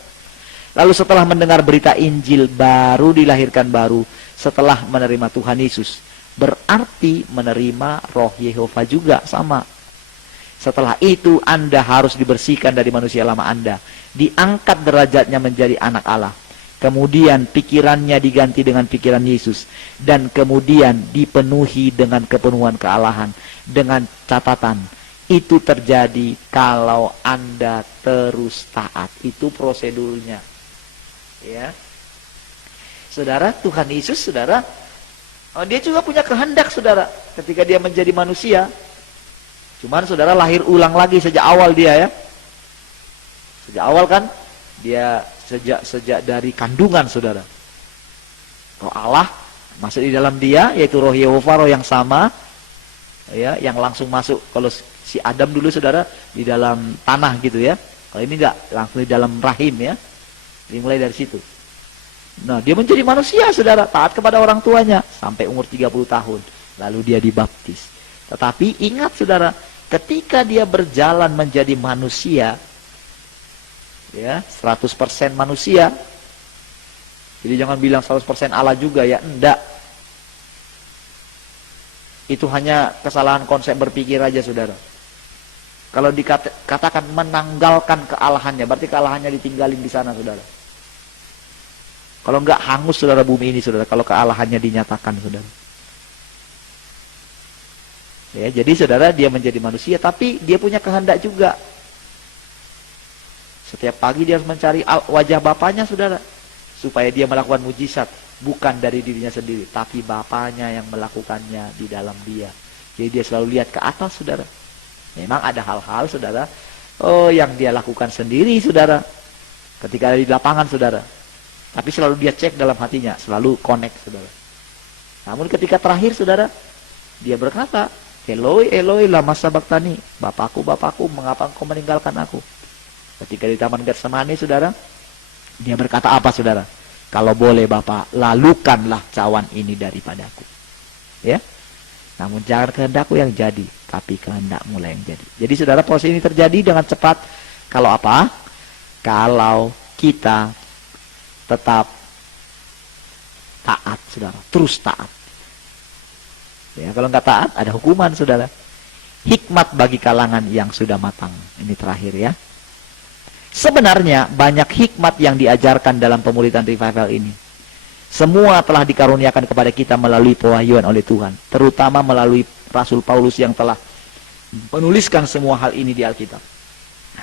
Lalu setelah mendengar berita Injil, baru dilahirkan baru setelah menerima Tuhan Yesus. Berarti menerima roh Yehova juga sama. Setelah itu Anda harus dibersihkan dari manusia lama Anda. Diangkat derajatnya menjadi anak Allah. Kemudian pikirannya diganti dengan pikiran Yesus. Dan kemudian dipenuhi dengan kepenuhan kealahan. Dengan catatan, itu terjadi kalau Anda terus taat. Itu prosedurnya. Ya, saudara, Tuhan Yesus, saudara, dia juga punya kehendak, saudara, ketika dia menjadi manusia. Cuman saudara lahir ulang lagi sejak awal dia, ya. Sejak awal kan, dia sejak dari kandungan, saudara. Roh Allah masuk di dalam dia, yaitu roh Yehova, roh yang sama, ya, yang langsung masuk. Kalau si Adam dulu, saudara, di dalam tanah gitu, ya. Kalau ini enggak, langsung di dalam rahim, ya. Dimulai dari situ. Nah, dia menjadi manusia, saudara, taat kepada orang tuanya sampai umur 30 tahun. Lalu dia dibaptis. Tetapi ingat, saudara, ketika dia berjalan menjadi manusia, ya, 100% manusia. Jadi jangan bilang 100% Allah juga, ya, enggak. Itu hanya kesalahan konsep berpikir aja, saudara. Kalau dikatakan menanggalkan kealahannya, berarti kealahannya ditinggalin di sana, saudara. Kalau enggak hangus, saudara, bumi ini, saudara, kalau kealahannya dinyatakan, saudara. Ya, jadi saudara, dia menjadi manusia, tapi dia punya kehendak juga. Setiap pagi dia harus mencari wajah Bapaknya, saudara, supaya dia melakukan mujizat, bukan dari dirinya sendiri, tapi Bapaknya yang melakukannya di dalam dia. Jadi dia selalu lihat ke atas, saudara. Memang ada hal-hal, saudara, yang dia lakukan sendiri, saudara, ketika ada di lapangan, saudara. Tapi selalu dia cek dalam hatinya, selalu connect, saudara. Namun ketika terakhir, saudara, dia berkata, Eloi, Eloi, lama sabachthani, Bapakku, Bapakku, mengapa engkau meninggalkan aku? Ketika di Taman Getsemani, saudara, dia berkata apa, saudara? Kalau boleh, Bapak, lalukanlah cawan ini daripadaku. Ya, namun jangan kehendakku yang jadi, tapi kehendakmu lah yang jadi. Jadi, saudara, proses ini terjadi dengan cepat. Kalau apa? Kalau kita tetap taat, saudara, terus taat. Ya, kalau nggak taat, ada hukuman, saudara. Hikmat bagi kalangan yang sudah matang. Ini terakhir, ya. Sebenarnya banyak hikmat yang diajarkan dalam pemuridan revival ini. Semua telah dikaruniakan kepada kita melalui pewahyuan oleh Tuhan, terutama melalui Rasul Paulus yang telah menuliskan semua hal ini di Alkitab.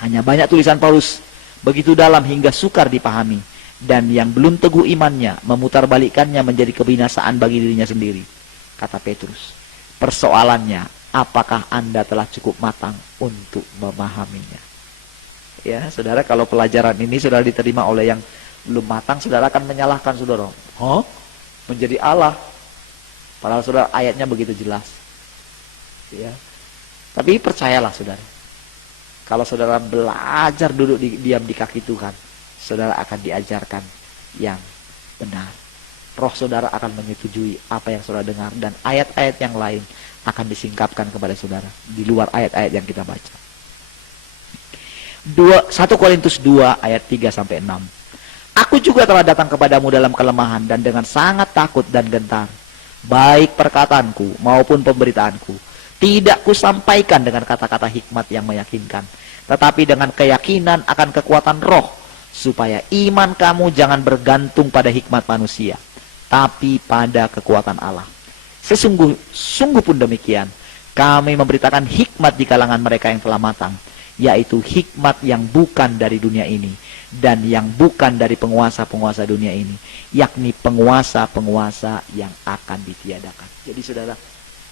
Hanya banyak tulisan Paulus begitu dalam hingga sukar dipahami, dan yang belum teguh imannya memutarbalikkannya menjadi kebinasaan bagi dirinya sendiri. Kata Petrus, persoalannya, apakah Anda telah cukup matang untuk memahaminya? Ya, saudara, kalau pelajaran ini saudara diterima oleh yang belum matang, saudara akan menyalahkan, saudara. Menjadi Allah. Padahal, saudara, ayatnya begitu jelas. Ya. Tapi percayalah, saudara. Kalau saudara belajar duduk diam di kaki Tuhan, saudara akan diajarkan yang benar. Roh saudara akan menyetujui apa yang saudara dengar, dan ayat-ayat yang lain akan disingkapkan kepada saudara di luar ayat-ayat yang kita baca. 1 Korintus 2 ayat 3-6. Aku juga telah datang kepadamu dalam kelemahan dan dengan sangat takut dan gentar. Baik perkataanku maupun pemberitaanku tidak kusampaikan dengan kata-kata hikmat yang meyakinkan, tetapi dengan keyakinan akan kekuatan roh, supaya iman kamu jangan bergantung pada hikmat manusia, tapi pada kekuatan Allah. Sungguh pun demikian, kami memberitakan hikmat di kalangan mereka yang telah matang, yaitu hikmat yang bukan dari dunia ini, dan yang bukan dari penguasa-penguasa dunia ini, yakni penguasa-penguasa yang akan ditiadakan. Jadi saudara,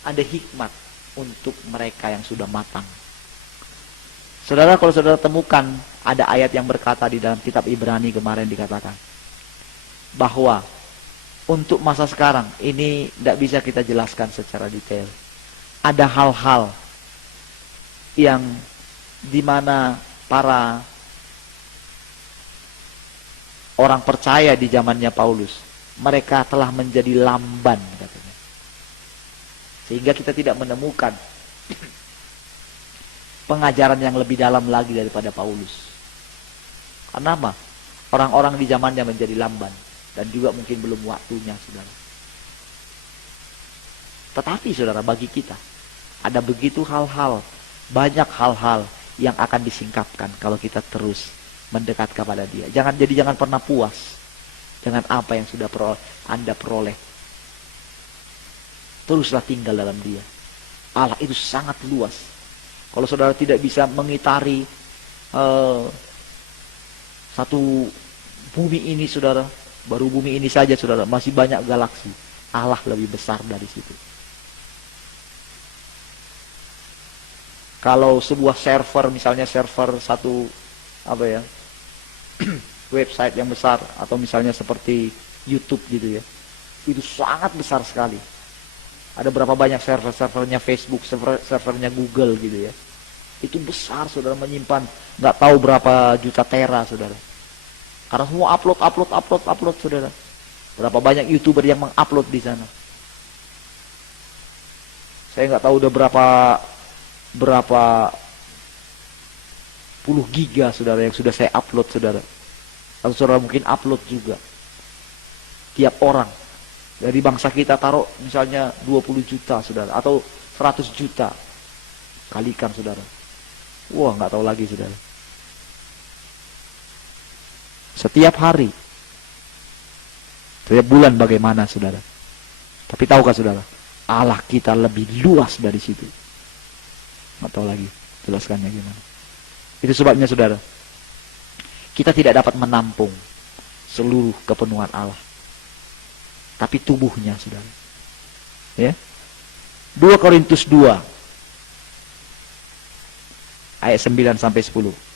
ada hikmat untuk mereka yang sudah matang. Saudara, kalau saudara temukan ada ayat yang berkata di dalam kitab Ibrani kemarin dikatakan bahwa untuk masa sekarang ini tidak bisa kita jelaskan secara detail. Ada hal-hal yang dimana para orang percaya di zamannya Paulus, mereka telah menjadi lamban, katanya. Sehingga kita tidak menemukan pengajaran yang lebih dalam lagi daripada Paulus. Karena apa? Orang-orang di zamannya menjadi lamban. Dan juga mungkin belum waktunya, saudara. Tetapi saudara, bagi kita, ada begitu hal-hal, banyak hal-hal yang akan disingkapkan kalau kita terus mendekat kepada dia. Jangan pernah puas dengan apa yang sudah Anda peroleh. Teruslah tinggal dalam dia. Allah itu sangat luas. Kalau saudara tidak bisa mengitari satu bumi ini, saudara, baru bumi ini saja, saudara, masih banyak galaksi. Allah lebih besar dari situ. Kalau sebuah server, misalnya server satu website yang besar, atau misalnya seperti YouTube gitu ya, itu sangat besar sekali. Ada berapa banyak servernya Facebook, servernya Google gitu ya. Itu besar, saudara, menyimpan nggak tahu berapa juta tera, saudara. Karena semua upload, saudara. Berapa banyak YouTuber yang mengupload di sana. Saya nggak tahu udah berapa puluh giga, saudara, yang sudah saya upload, saudara. Atau saudara mungkin upload juga. Tiap orang dari bangsa kita taruh misalnya 20 juta, saudara, atau 100 juta. Kalikan, saudara. Wah, nggak tahu lagi, saudara. Setiap hari, setiap bulan bagaimana, saudara. Tapi tahukah, saudara, Allah kita lebih luas dari situ. Nggak tahu lagi jelaskannya gimana. Itu sebabnya, saudara, kita tidak dapat menampung seluruh kepenuhan Allah, tapi tubuhnya, saudara. Ya. 2 Korintus 2 ayat 9 sampai 10.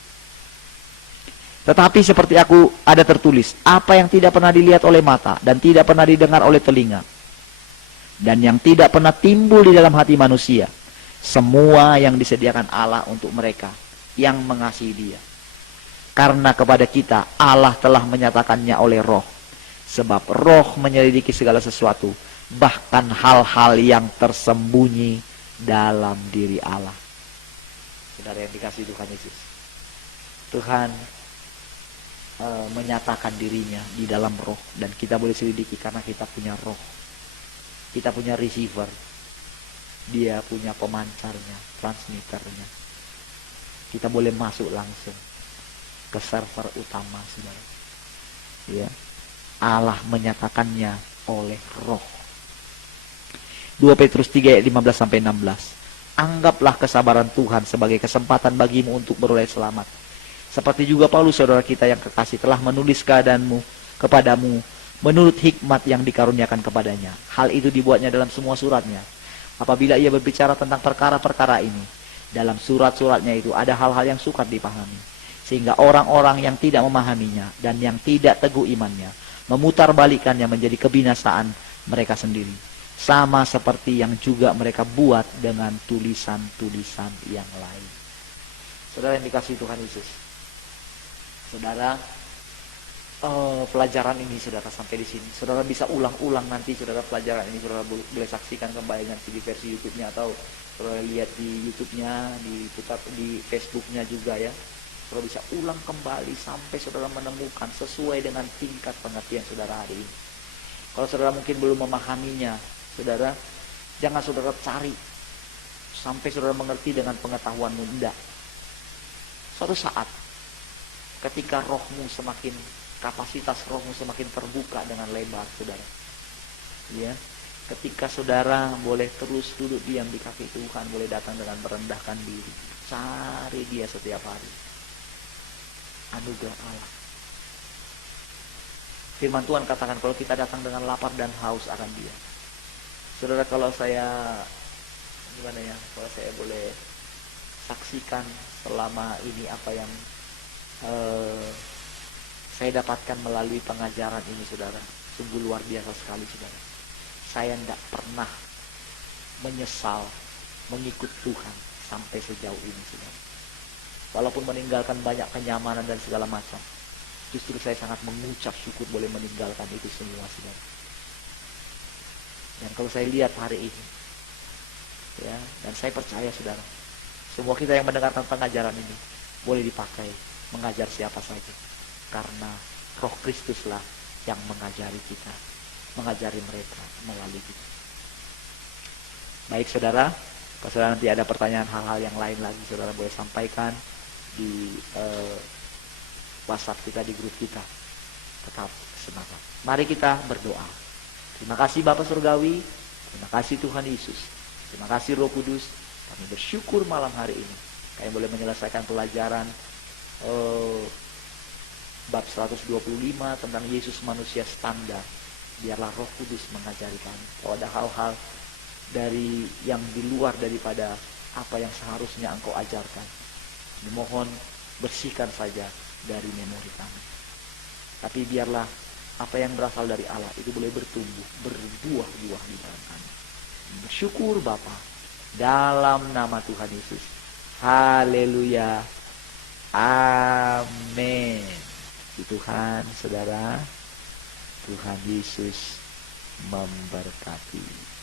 Tetapi seperti aku ada tertulis, apa yang tidak pernah dilihat oleh mata dan tidak pernah didengar oleh telinga dan yang tidak pernah timbul di dalam hati manusia, semua yang disediakan Allah untuk mereka yang mengasihi Dia. Karena kepada kita Allah telah menyatakannya oleh Roh, sebab Roh menyelidiki segala sesuatu, bahkan hal-hal yang tersembunyi dalam diri Allah. Saudara yang dikasihi Tuhan Yesus, Tuhan menyatakan dirinya di dalam Roh, dan kita boleh selidiki karena kita punya Roh. Kita punya receiver, Dia punya pemancarnya, transmitternya. Kita boleh masuk langsung ke server utama, saudara. Ya. Allah menyatakannya oleh Roh. 2 Petrus 3 ayat 15 sampai 16. Anggaplah kesabaran Tuhan sebagai kesempatan bagimu untuk beroleh selamat. Seperti juga Paulus, saudara kita yang kekasih, telah menulis keadaanmu kepadamu menurut hikmat yang dikaruniakan kepadanya. Hal itu dibuatnya dalam semua suratnya. Apabila ia berbicara tentang perkara-perkara ini, dalam surat-suratnya itu ada hal-hal yang sukar dipahami, sehingga orang-orang yang tidak memahaminya dan yang tidak teguh imannya memutarbalikannya menjadi kebinasaan mereka sendiri, sama seperti yang juga mereka buat dengan tulisan-tulisan yang lain. Saudara yang dikasihi Tuhan Yesus, saudara, pelajaran ini, saudara, sampai di sini. Saudara bisa ulang-ulang nanti, saudara, pelajaran ini. Saudara boleh saksikan kembali nanti di versi YouTube-nya, atau saudara lihat di YouTube-nya, diputar di Facebook-nya juga ya. Saudara bisa ulang kembali sampai saudara menemukan sesuai dengan tingkat pengertian saudara hari ini. Kalau saudara mungkin belum memahaminya, saudara, jangan saudara cari sampai saudara mengerti dengan pengetahuanmu. Tidak. Suatu saat, ketika rohmu semakin, kapasitas rohmu semakin terbuka dengan lebar, saudara, ya, ketika saudara boleh terus duduk diam di kaki Tuhan, boleh datang dengan merendahkan diri, cari Dia setiap hari. Anugerah Allah. Firman Tuhan katakan kalau kita datang dengan lapar dan haus akan Dia. Saudara, kalau saya kalau saya boleh saksikan selama ini apa yang saya dapatkan melalui pengajaran ini, saudara, sungguh luar biasa sekali, saudara. Saya tidak pernah menyesal mengikut Tuhan sampai sejauh ini, saudara. Walaupun meninggalkan banyak kenyamanan dan segala macam, justru saya sangat mengucap syukur boleh meninggalkan itu semua, saudara. Dan kalau saya lihat hari ini, ya, dan saya percaya, saudara, semua kita yang mendengarkan pengajaran ini boleh dipakai mengajar siapa saja, karena Roh Kristuslah yang mengajari kita, mengajari mereka melalui kita. Baik saudara, kalau saudara nanti ada pertanyaan hal-hal yang lain lagi, saudara boleh sampaikan di WhatsApp kita, di grup kita. Tetap semangat. Mari kita berdoa. Terima kasih Bapa Surgawi, terima kasih Tuhan Yesus, terima kasih Roh Kudus. Kami bersyukur malam hari ini kami boleh menyelesaikan pelajaran bab 125 tentang Yesus manusia standar. Biarlah Roh Kudus mengajari kami. Kalau ada hal-hal dari yang di luar daripada apa yang seharusnya Engkau ajarkan, dimohon bersihkan saja dari memori kami. Tapi biarlah apa yang berasal dari Allah itu boleh bertumbuh, berbuah-buah di dalam kami. Bersyukur Bapa, dalam nama Tuhan Yesus. Haleluya. Amin. Tuhan, saudara, Tuhan Yesus memberkati.